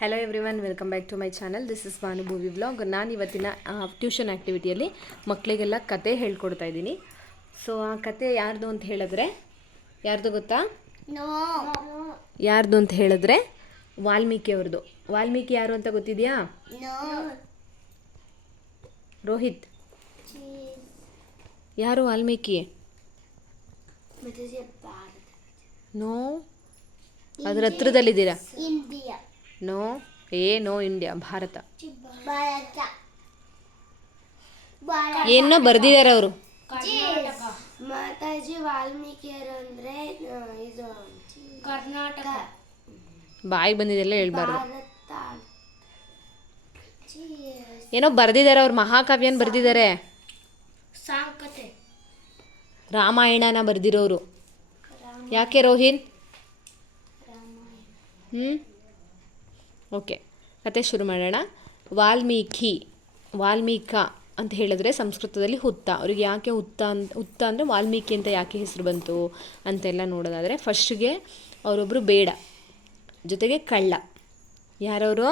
Hello everyone welcome back to my channel this is Bhanubhuvi vlog ನಾನು ಇವತ್ತಿನ tuition ಆ್ಯಕ್ಟಿವಿಟಿಯಲ್ಲಿ ಮಕ್ಕಳಿಗೆಲ್ಲ ಕತೆ ಹೇಳ್ಕೊಡ್ತಾ ಇದ್ದೀನಿ. ಸೊ ಆ ಕತೆ ಯಾರ್ದು ಅಂತ ಹೇಳಿದ್ರೆ ಯಾರ್ದು ಗೊತ್ತಾ? ಯಾರ್ದು ಅಂತ ಹೇಳಿದ್ರೆ ವಾಲ್ಮೀಕಿ ಅವ್ರದ್ದು ವಾಲ್ಮೀಕಿ ಯಾರು ಅಂತ ಗೊತ್ತಿದೆಯಾ? ರೋಹಿತ್. ಯಾರು ವಾಲ್ಮೀಕಿ? ನೋ? ಅದ್ರ ಹತ್ರದಲ್ಲಿದ್ದೀರಾ? ಇಂಡಿಯಾ. ನೋ? ಏ ನೋ ಇಂಡಿಯಾ ಭಾರತ. ಏನೋ ಬರ್ದಿದ್ದಾರೆ ಅವರು. ಮಾತಾಜಿ ವಾಲ್ಮೀಕಿಯರು ಅಂದ್ರೆ ಇದು ಕರ್ನಾಟಕ. ಬಾಯಿ ಬಂದಿದೆಲ್ಲ ಹೇಳ್ಬಾರ್ದು. ಏನೋ ಬರ್ದಿದ್ದಾರೆ ಅವ್ರು ಮಹಾಕಾವ್ಯನ ಬರ್ದಿದ್ದಾರೆ. ರಾಮಾಯಣನ ಬರ್ದಿರೋರು. ಯಾಕೆ ರೋಹಿನ್? ಹ್ಞೂ ಓಕೆ ಕತೆ ಶುರು ಮಾಡೋಣ. ವಾಲ್ಮೀಕಿ ವಾಲ್ಮೀಕ ಅಂತ ಹೇಳಿದ್ರೆ ಸಂಸ್ಕೃತದಲ್ಲಿ ಹುತ್ತ. ಅವ್ರಿಗೆ ಯಾಕೆ ಹುತ್ತ ಅಂತ ಹುತ್ತ ಅಂದರೆ ವಾಲ್ಮೀಕಿ ಅಂತ ಯಾಕೆ ಹೆಸರು ಬಂತು ಅಂತೆಲ್ಲ ನೋಡೋದಾದರೆ ಫಸ್ಟಿಗೆ ಅವರೊಬ್ಬರು ಬೇಡ ಜೊತೆಗೆ ಕಳ್ಳ. ಯಾರವರು?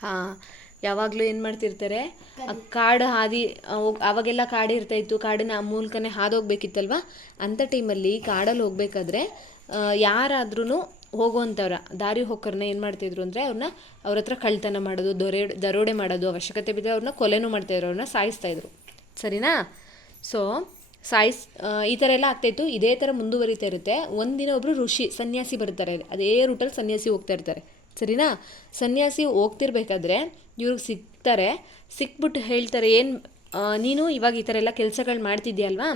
ಹಾಂ. ಯಾವಾಗಲೂ ಏನು ಮಾಡ್ತಿರ್ತಾರೆ? ಕಾಡು ಹಾದಿ ಅವಾಗೆಲ್ಲ ಕಾಡು ಇರ್ತಾ ಇತ್ತು, ಕಾಡಿನ ಮೂಲಕನೇ ಹಾದೋಗ್ಬೇಕಿತ್ತಲ್ವ? ಅಂಥ ಟೈಮಲ್ಲಿ ಕಾಡಲ್ಲಿ ಹೋಗ್ಬೇಕಾದ್ರೆ ಯಾರಾದ್ರೂ ಹೋಗುವಂಥವ್ರ, ದಾರಿ ಹೋಕರ್ನ ಏನು ಮಾಡ್ತಿದ್ರು ಅಂದರೆ ಅವ್ರನ್ನ ಅವ್ರ ಹತ್ರ ಕಳ್ತನ ಮಾಡೋದು, ದೊರೆ, ದರೋಡೆ ಮಾಡೋದು, ಅವಶ್ಯಕತೆ ಬಿದ್ದರೆ ಅವ್ರನ್ನ ಕೊಲೆನೂ ಮಾಡ್ತಾಯಿದ್ರು ಅವ್ರನ್ನ ಸಾಯಿಸ್ತಾಯಿದ್ರು ಸರಿನಾ? ಸೊ ಸಾಯಿಸ್ ಈ ಥರ ಎಲ್ಲ ಆಗ್ತಾಯಿತ್ತು ಇದೇ ಥರ ಮುಂದುವರಿತಾ ಇರುತ್ತೆ. ಒಂದಿನ ಒಬ್ಬರು ಋಷಿ, ಸನ್ಯಾಸಿ ಬರ್ತಾರೆ. ಅದೇ ರೂಟಲ್ಲಿ ಸನ್ಯಾಸಿ ಹೋಗ್ತಾ ಇರ್ತಾರೆ. ಸರಿನಾ? ಸನ್ಯಾಸಿ ಹೋಗ್ತಿರ್ಬೇಕಾದ್ರೆ ಇವ್ರಿಗೆ ಸಿಗ್ತಾರೆ, ಸಿಕ್ಬಿಟ್ಟು ಹೇಳ್ತಾರೆ, ಏನು ನೀನು ಇವಾಗ ಈ ಥರ ಎಲ್ಲ ಕೆಲಸಗಳು ಮಾಡ್ತಿದ್ಯಲ್ವಾ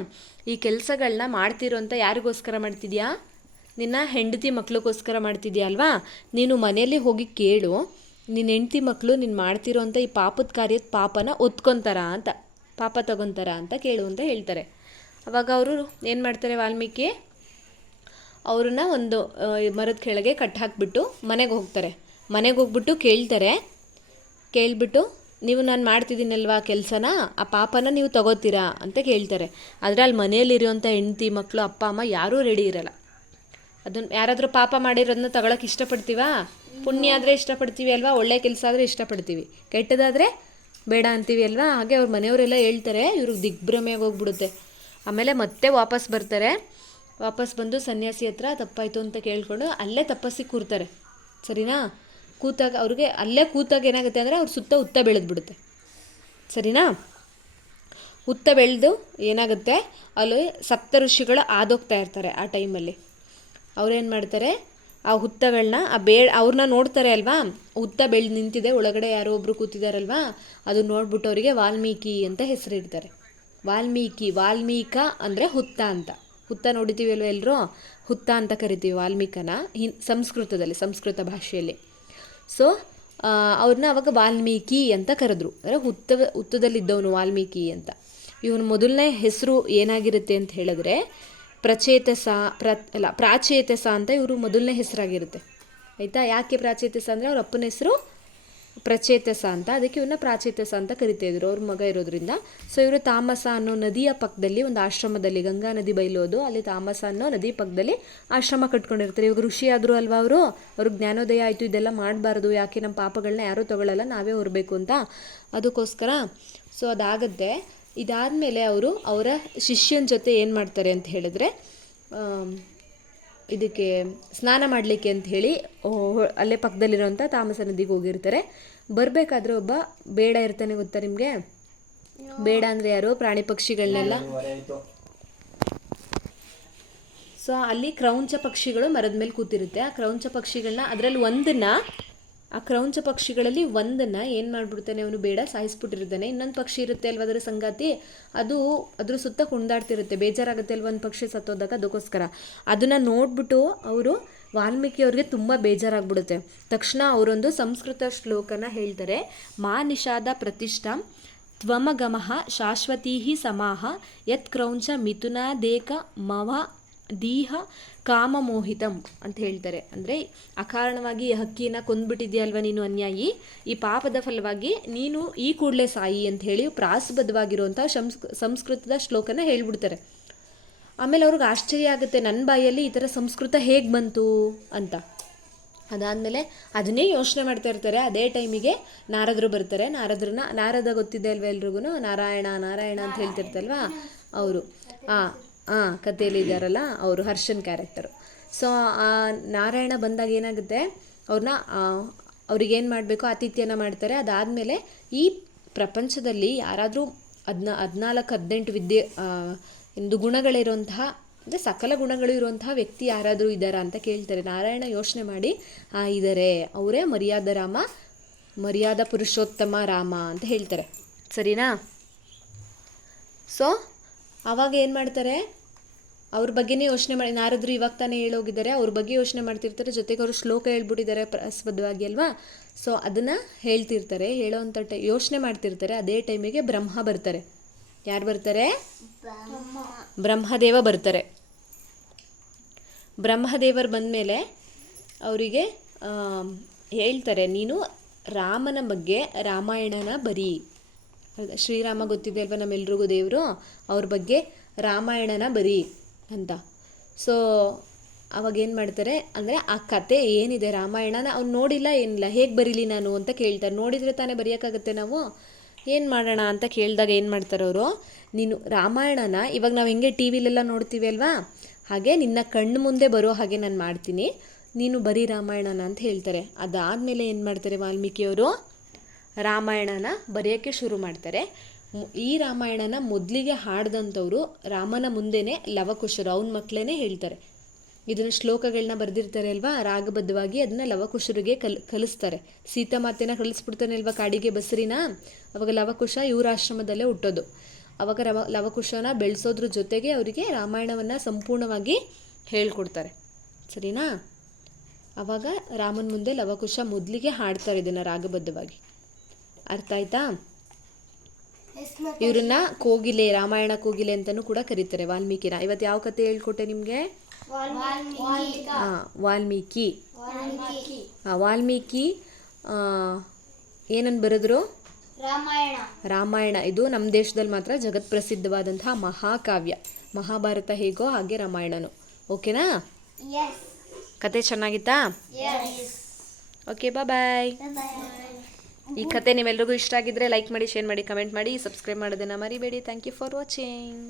ಈ ಕೆಲಸಗಳನ್ನ ಮಾಡ್ತಿರೋ ಅಂತ ಯಾರಿಗೋಸ್ಕರ ಮಾಡ್ತಿದ್ಯಾ? ನಿನ್ನ ಹೆಂಡತಿ ಮಕ್ಳಿಗೋಸ್ಕರ ಮಾಡ್ತಿದ್ಯಾ ಅಲ್ವಾ? ನೀನು ಮನೆಯಲ್ಲಿ ಹೋಗಿ ಕೇಳು, ನಿನ್ನ ಹೆಂಡತಿ ಮಕ್ಕಳು ನೀನು ಮಾಡ್ತಿರೋ ಅಂತ ಈ ಪಾಪದ ಕಾರ್ಯದ ಪಾಪನ ಒತ್ಕೊತಾರ ಅಂತ, ಪಾಪ ತಗೊತಾರ ಅಂತ ಕೇಳು ಅಂತ ಹೇಳ್ತಾರೆ. ಅವಾಗ ಅವರು ಏನು ಮಾಡ್ತಾರೆ ವಾಲ್ಮೀಕಿ? ಅವ್ರನ್ನ ಒಂದು ಮರದ ಕೆಳಗೆ ಕಟ್ಟಾಕ್ಬಿಟ್ಟು ಮನೆಗೆ ಹೋಗ್ತಾರೆ. ಮನೆಗೆ ಹೋಗ್ಬಿಟ್ಟು ಕೇಳ್ತಾರೆ ಕೇಳ್ಬಿಟ್ಟು, ನೀವು ನಾನು ಮಾಡ್ತಿದ್ದೀನಲ್ವಾ ಕೆಲಸನ? ಆ ಪಾಪನ ನೀವು ತಗೋತೀರಾ? ಅಂತ ಕೇಳ್ತಾರೆ. ಆದರೆ ಅಲ್ಲಿ ಮನೆಯಲ್ಲಿರುವಂಥ ಹೆಂಡತಿ ಮಕ್ಕಳು ಅಪ್ಪ, ಅಮ್ಮ ಯಾರೂ ರೆಡಿ ಇರಲ್ಲ. ಅದನ್ನ ಯಾರಾದರೂ ಪಾಪ ಮಾಡಿರೋದನ್ನ ತಗೊಳಕ್ಕೆ ಇಷ್ಟಪಡ್ತೀವಾ? ಪುಣ್ಯ ಆದರೆ ಇಷ್ಟಪಡ್ತೀವಿ ಅಲ್ವಾ? ಒಳ್ಳೆ ಕೆಲಸ ಆದರೆ ಇಷ್ಟಪಡ್ತೀವಿ. ಕೆಟ್ಟದಾದರೆ ಬೇಡ ಅಂತೀವಿ ಅಲ್ವಾ? ಹಾಗೆ ಅವ್ರ ಮನೆಯವರೆಲ್ಲ ಹೇಳ್ತಾರೆ. ಇವ್ರಿಗೆ ದಿಗ್ಭ್ರಮೆಯಾಗಿ ಹೋಗ್ಬಿಡುತ್ತೆ. ಆಮೇಲೆ ಮತ್ತೆ ವಾಪಸ್ ಬರ್ತಾರೆ. ವಾಪಸ್ ಬಂದು ಸನ್ಯಾಸಿ ಹತ್ರ ತಪ್ಪಾಯಿತು ಅಂತ ಕೇಳ್ಕೊಂಡು ಅಲ್ಲೇ ತಪಸ್ಸಿಗೆ ಕೂರ್ತಾರೆ. ಸರಿನಾ? ಕೂತಾಗ ಅವ್ರಿಗೆ ಅಲ್ಲೇ ಕೂತಾಗ ಏನಾಗುತ್ತೆ ಅಂದರೆ ಅವ್ರ ಸುತ್ತ ಉತ್ತ ಬೆಳೆದ್ಬಿಡುತ್ತೆ. ಸರಿನಾ? ಉತ್ತ ಬೆಳೆದು ಏನಾಗುತ್ತೆ? ಅಲ್ಲಿ ಸಪ್ತ ಋಷಿಗಳು ಆದೋಗ್ತಾ ಇರ್ತಾರೆ ಆ ಟೈಮಲ್ಲಿ. ಅವ್ರೇನು ಮಾಡ್ತಾರೆ? ಆ ಹುತ್ತಗಳನ್ನ ಆ ಬೇ ಅವ್ರನ್ನ ನೋಡ್ತಾರೆ ಅಲ್ವಾ? ಹುತ್ತ ಬೆಳೆದು ನಿಂತಿದೆ, ಒಳಗಡೆ ಯಾರೋ ಒಬ್ರು ಕೂತಿದಾರಲ್ವಾ? ಅದು ನೋಡ್ಬಿಟ್ಟು ಅವರಿಗೆ ವಾಲ್ಮೀಕಿ ಅಂತ ಹೆಸರಿಡ್ತಾರೆ. ವಾಲ್ಮೀಕಿ, ವಾಲ್ಮೀಕ ಅಂದರೆ ಹುತ್ತ ಅಂತ. ಹುತ್ತ ನೋಡಿದ್ದೀವಿ ಅಲ್ವಾ ಎಲ್ಲರೂ ಹುತ್ತ ಅಂತ ಕರಿತೀವಿ ವಾಲ್ಮೀಕನ, ಹಿನ್, ಸಂಸ್ಕೃತದಲ್ಲಿ, ಸಂಸ್ಕೃತ ಭಾಷೆಯಲ್ಲಿ. ಸೊ ಅವ್ರನ್ನ ಅವಾಗ ವಾಲ್ಮೀಕಿ ಅಂತ ಕರೆದ್ರು. ಅಂದರೆ ಹುತ್ತ, ಹುತ್ತದಲ್ಲಿದ್ದವನು ವಾಲ್ಮೀಕಿ ಅಂತ. ಇವನ ಮೊದಲನೇ ಹೆಸರು ಏನಾಗಿರುತ್ತೆ ಅಂತ ಹೇಳಿದ್ರೆ, ಪ್ರಚೇತಸ, ಪ್ರ, ಅಲ್ಲ, ಪ್ರಾಚೇತಸ ಅಂತ ಇವರು ಮೊದಲನೇ ಹೆಸರಾಗಿರುತ್ತೆ. ಆಯಿತಾ? ಯಾಕೆ ಪ್ರಾಚೇತಸ ಅಂದರೆ ಅವ್ರ ಅಪ್ಪನ ಹೆಸರು ಪ್ರಚೇತಸ ಅಂತ, ಅದಕ್ಕೆ ಇವನ್ನ ಪ್ರಾಚೇತಸ ಅಂತ ಕರಿತಾ ಇದ್ರು ಅವ್ರ ಮಗ ಇರೋದ್ರಿಂದ. ಸೊ ಇವರು ತಾಮಸ ಅನ್ನೋ ನದಿಯ ಪಕ್ಕದಲ್ಲಿ ಒಂದು ಆಶ್ರಮದಲ್ಲಿ, ಗಂಗಾ ನದಿ ಬೈಲೋದು ಅಲ್ಲಿ ತಾಮಸ ಅನ್ನೋ ನದಿ ಪಕ್ಕದಲ್ಲಿ ಆಶ್ರಮ ಕಟ್ಕೊಂಡಿರ್ತಾರೆ. ಇವಾಗ ಋಷಿ ಆದರೂ ಅಲ್ವಾ ಅವರು? ಅವ್ರಿಗೆ ಜ್ಞಾನೋದಯ ಆಯಿತು, ಇದೆಲ್ಲ ಮಾಡಬಾರ್ದು, ಯಾಕೆ ನಮ್ಮ ಪಾಪಗಳನ್ನ ಯಾರೂ ತಗೊಳ್ಳಲ್ಲ ನಾವೇ ಹೊರಬೇಕು ಅಂತ. ಅದಕ್ಕೋಸ್ಕರ ಸೊ ಅದಾಗತ್ತೆ. ಇದಾದಮೇಲೆ ಅವರು ಅವರ ಶಿಷ್ಯನ ಜೊತೆ ಏನು ಮಾಡ್ತಾರೆ ಅಂತ ಹೇಳಿದ್ರೆ ಇದಕ್ಕೆ ಸ್ನಾನ ಮಾಡಲಿಕ್ಕೆ ಅಂತ ಹೇಳಿ ಅಲ್ಲೇ ಪಕ್ಕದಲ್ಲಿರೋಂಥ ತಾಮಸ ನದಿಗೆ ಹೋಗಿರ್ತಾರೆ. ಬರಬೇಕಾದ್ರೆ ಒಬ್ಬ ಬೇಡ ಇರ್ತಾನೆ ಗೊತ್ತಾ ನಿಮಗೆ? ಬೇಡ ಅಂದರೆ ಯಾರು ಪ್ರಾಣಿ ಪಕ್ಷಿಗಳನ್ನೆಲ್ಲ. ಸೊ ಅಲ್ಲಿ ಕ್ರೌಂಚ ಪಕ್ಷಿಗಳು ಮರದ ಮೇಲೆ ಕೂತಿರುತ್ತೆ. ಆ ಕ್ರೌಂಚ ಪಕ್ಷಿಗಳನ್ನ ಅದರಲ್ಲಿ ಒಂದನ್ನ ಆ ಕ್ರೌಂಚ ಪಕ್ಷಿಗಳಲ್ಲಿ ಒಂದನ್ನ ಏನು ಮಾಡ್ಬಿಡ್ತಾನೆ ಅವನು ಬೇಡ, ಸಾಯಿಸ್ಬಿಟ್ಟಿರ್ತಾನೆ. ಇನ್ನೊಂದು ಪಕ್ಷಿ ಇರುತ್ತೆ ಅಲ್ವಾ ಅದರ ಸಂಗಾತಿ? ಅದು ಅದ್ರ ಸುತ್ತ ಕುಣಿದಾಡ್ತಿರುತ್ತೆ ಬೇಜಾರಾಗುತ್ತೆ ಅಲ್ವಾ ಒಂದು ಪಕ್ಷಿ ಸತ್ತೋದಾಗ ಅದಕ್ಕೋಸ್ಕರ. ಅದನ್ನು ನೋಡ್ಬಿಟ್ಟು ಅವರು ವಾಲ್ಮೀಕಿ ಅವ್ರಿಗೆ ತುಂಬ ಬೇಜಾರಾಗ್ಬಿಡುತ್ತೆ. ತಕ್ಷಣ ಅವರೊಂದು ಸಂಸ್ಕೃತ ಶ್ಲೋಕನ ಹೇಳ್ತಾರೆ. ಮಾ ನಿಷಾದ ಪ್ರತಿಷ್ಠಾ ತ್ವಮಗಮಃ ಶಾಶ್ವತೀ ಸಮಾಹ ಯತ್ ಕ್ರೌಂಚ ಮಿಥುನಾದೇಕ ಮವ ದೀಹ ಕಾಮಮೋಹಿತಂ ಅಂತ ಹೇಳ್ತಾರೆ. ಅಂದರೆ ಅಕಾರಣವಾಗಿ ಈ ಹಕ್ಕಿನ ಕೊಂದ್ಬಿಟ್ಟಿದ್ಯಲ್ವ ನೀನು ಅನ್ಯಾಯಿ? ಈ ಪಾಪದ ಫಲವಾಗಿ ನೀನು ಈ ಕೂಡಲೇ ಸಾಯಿ ಅಂತ ಹೇಳಿ ಪ್ರಾಸಬದ್ಧವಾಗಿರುವಂಥ ಸಂಸ್ಕ ಸಂಸ್ಕೃತದ ಶ್ಲೋಕನ ಹೇಳ್ಬಿಡ್ತಾರೆ. ಆಮೇಲೆ ಅವ್ರಿಗೆ ಆಶ್ಚರ್ಯ ಆಗುತ್ತೆ ನನ್ನ ಬಾಯಲ್ಲಿ ಈ ಥರ ಸಂಸ್ಕೃತ ಹೇಗೆ ಬಂತು ಅಂತ. ಅದಾದಮೇಲೆ ಅದನ್ನೇ ಯೋಚನೆ ಮಾಡ್ತಾ ಇರ್ತಾರೆ. ಅದೇ ಟೈಮಿಗೆ ನಾರದರು ಬರ್ತಾರೆ. ನಾರದ್ರನ್ನ, ನಾರದ ಗೊತ್ತಿದೆ ಅಲ್ವಾ ಎಲ್ರಿಗೂ ನಾರಾಯಣ ನಾರಾಯಣ ಅಂತ ಹೇಳ್ತಿರ್ತಲ್ವಾ ಅವರು. ಆ ಕಥೆಯಲ್ಲಿ ಇದ್ದಾರಲ್ಲ ಅವರು ಹರ್ಷನ್ ಕ್ಯಾರೆಕ್ಟರ್ ಸೊ ಆ ನಾರಾಯಣ ಬಂದಾಗ ಏನಾಗುತ್ತೆ ಅವ್ರನ್ನ ಅವ್ರಿಗೇನು ಮಾಡಬೇಕು, ಆತಿಥ್ಯನ ಮಾಡ್ತಾರೆ. ಅದಾದಮೇಲೆ ಈ ಪ್ರಪಂಚದಲ್ಲಿ ಯಾರಾದರೂ ಹದ್ನಾ, ಹದಿನಾಲ್ಕು, ಹದಿನೆಂಟು ವಿದ್ಯೆ ಎಂದು ಗುಣಗಳಿರುವಂತಹ, ಅಂದರೆ ಸಕಲ ಗುಣಗಳು ಇರುವಂತಹ ವ್ಯಕ್ತಿ ಯಾರಾದರೂ ಇದ್ದಾರಾ ಅಂತ ಕೇಳ್ತಾರೆ. ನಾರಾಯಣ ಯೋಚನೆ ಮಾಡಿ, ಆ ಇದ್ದಾರೆ ಅವರೇ ಮರ್ಯಾದ ರಾಮ, ಮರ್ಯಾದ ಪುರುಷೋತ್ತಮ ರಾಮ ಅಂತ ಹೇಳ್ತಾರೆ. ಸರಿನಾ? ಸೊ ಅವಾಗ ಏನು ಮಾಡ್ತಾರೆ ಅವ್ರ ಬಗ್ಗೆನೇ ಯೋಚನೆ ಮಾಡಿ, ನಾರದ್ರು ಇವಾಗ ತಾನೇ ಹೇಳೋಗಿದ್ದಾರೆ, ಅವ್ರ ಬಗ್ಗೆ ಯೋಚನೆ ಮಾಡ್ತಿರ್ತಾರೆ, ಜೊತೆಗೆ ಅವರು ಶ್ಲೋಕ ಹೇಳ್ಬಿಟ್ಟಿದ್ದಾರೆ ಪ್ರಸ್ಪದವಾಗಿ ಅಲ್ವಾ? ಸೊ ಅದನ್ನು ಹೇಳ್ತಿರ್ತಾರೆ ಹೇಳೋವಂಥ ಟೈ, ಯೋಚನೆ ಮಾಡ್ತಿರ್ತಾರೆ, ಅದೇ ಟೈಮಿಗೆ ಬ್ರಹ್ಮ ಬರ್ತಾರೆ. ಯಾರು ಬರ್ತಾರೆ? ಬ್ರಹ್ಮದೇವ ಬರ್ತಾರೆ. ಬ್ರಹ್ಮದೇವರು ಬಂದಮೇಲೆ ಅವರಿಗೆ ಹೇಳ್ತಾರೆ, ನೀನು ರಾಮನ ಬಗ್ಗೆ ರಾಮಾಯಣನ ಬರೀ? ಶ್ರೀರಾಮ ಗೊತ್ತಿದೆ ಅಲ್ವಾ ನಮ್ಮೆಲ್ರಿಗೂ ದೇವರು? ಅವ್ರ ಬಗ್ಗೆ ರಾಮಾಯಣನ ಬರೀ. ಅಂತ. ಸೊ ಅವಾಗ ಏನು ಮಾಡ್ತಾರೆ ಅಂದರೆ, ಆ ಕತೆ ಏನಿದೆ ರಾಮಾಯಣನ ಅವ್ನು ನೋಡಿಲ್ಲ ಏನಿಲ್ಲ, ಹೇಗೆ ಬರೀಲಿ ನಾನು ಅಂತ ಕೇಳ್ತಾರೆ. ನೋಡಿದರೆ ತಾನೇ ಬರೆಯೋಕ್ಕಾಗತ್ತೆ ನಾವು. ಏನು ಮಾಡೋಣ ಅಂತ ಕೇಳಿದಾಗ ಏನು ಮಾಡ್ತಾರೆ ಅವರು? ನೀನು ರಾಮಾಯಣನ ಇವಾಗ ನಾವು ಹೆಂಗೆ ಟಿ ವಿಲೆಲ್ಲ ನೋಡ್ತೀವಿ ಅಲ್ವಾ? ಹಾಗೆ ನಿನ್ನ ಕಣ್ಣು ಮುಂದೆ ಬರೋ ಹಾಗೆ ನಾನು ಮಾಡ್ತೀನಿ. ನೀನು ಬರೀ ರಾಮಾಯಣನ ಅಂತ ಹೇಳ್ತಾರೆ. ಅದಾದಮೇಲೆ ಏನು ಮಾಡ್ತಾರೆ ವಾಲ್ಮೀಕಿಯವರು? ರಾಮಾಯಣನ ಬರೆಯೋಕ್ಕೆ ಶುರು ಮಾಡ್ತಾರೆ. ಈ ರಾಮಾಯಣನ ಮೊದಲಿಗೆ ಹಾಡ್ದಂಥವ್ರು ರಾಮನ ಮುಂದೆನೇ ಲವಕುಶರು, ಅವನ ಮಕ್ಕಳೇ ಹೇಳ್ತಾರೆ. ಇದನ್ನು ಶ್ಲೋಕಗಳನ್ನ ಬರೆದಿರ್ತಾರೆ ಅಲ್ವಾ? ರಾಗಬದ್ಧವಾಗಿ ಅದನ್ನ ಲವಕುಶರಿಗೆ ಕಲ್, ಕಲಿಸ್ತಾರೆ. ಸೀತಾಮಾತೆನ ಕಲಿಸ್ಬಿಡ್ತಾನೆ ಅಲ್ವಾ ಕಾಡಿಗೆ, ಬಸರಿನ? ಅವಾಗ ಲವಕುಶ ಇವ್ರ ಆಶ್ರಮದಲ್ಲೇ ಹುಟ್ಟೋದು. ಅವಾಗ ರವ, ಲವಕುಶನ ಬೆಳೆಸೋದ್ರ ಜೊತೆಗೆ ಅವರಿಗೆ ರಾಮಾಯಣವನ್ನು ಸಂಪೂರ್ಣವಾಗಿ ಹೇಳ್ಕೊಡ್ತಾರೆ. ಸರಿನಾ? ಅವಾಗ ರಾಮನ ಮುಂದೆ ಲವಕುಶ ಮೊದಲಿಗೆ ಹಾಡ್ತಾರೆ ಇದನ್ನು ರಾಗಬದ್ಧವಾಗಿ. ಅರ್ಥ ಆಯ್ತಾ? ಇವ್ರನ್ನ ಕೋಗಿಲೆ ರಾಮಾಯಣ ಕೋಗಿಲೆ ಅಂತಲೂ ಕೂಡ ಕರೀತಾರೆ ವಾಲ್ಮೀಕಿನ. ಇವತ್ತು ಯಾವ ಕತೆ ಹೇಳ್ಕೊಟ್ಟೆ ನಿಮಗೆ? ಹಾಂ ವಾಲ್ಮೀಕಿ. ಆ, ವಾಲ್ಮೀಕಿ ಏನನ್ನು ಬರೆದ್ರು? ರಾಮಾಯಣ. ರಾಮಾಯಣ. ಇದು ನಮ್ಮ ದೇಶದಲ್ಲಿ ಮಾತ್ರ ಜಗತ್ ಪ್ರಸಿದ್ಧವಾದಂತಹ ಮಹಾಕಾವ್ಯ. ಮಹಾಭಾರತ ಹೇಗೋ ಹಾಗೆ ರಾಮಾಯಣನು. ಓಕೆನಾ? ಕತೆ ಚೆನ್ನಾಗಿತ್ತಾ? ಓಕೆ ಓಕೆ ಬಾಯ್ ಈ ಕತೆ ನಿಮ್ಮೆಲ್ರಿಗೂ ಇಷ್ಟ ಆಗಿದ್ರೆ ಲೈಕ್ ಮಾಡಿ ಶೇರ್ ಮಾಡಿ ಕಮೆಂಟ್ ಮಾಡಿ ಸಬ್ಸ್ಕ್ರೈಬ್ ಮಾಡೋದನ್ನ ಮರಿಬೇಡಿ. Thank you for watching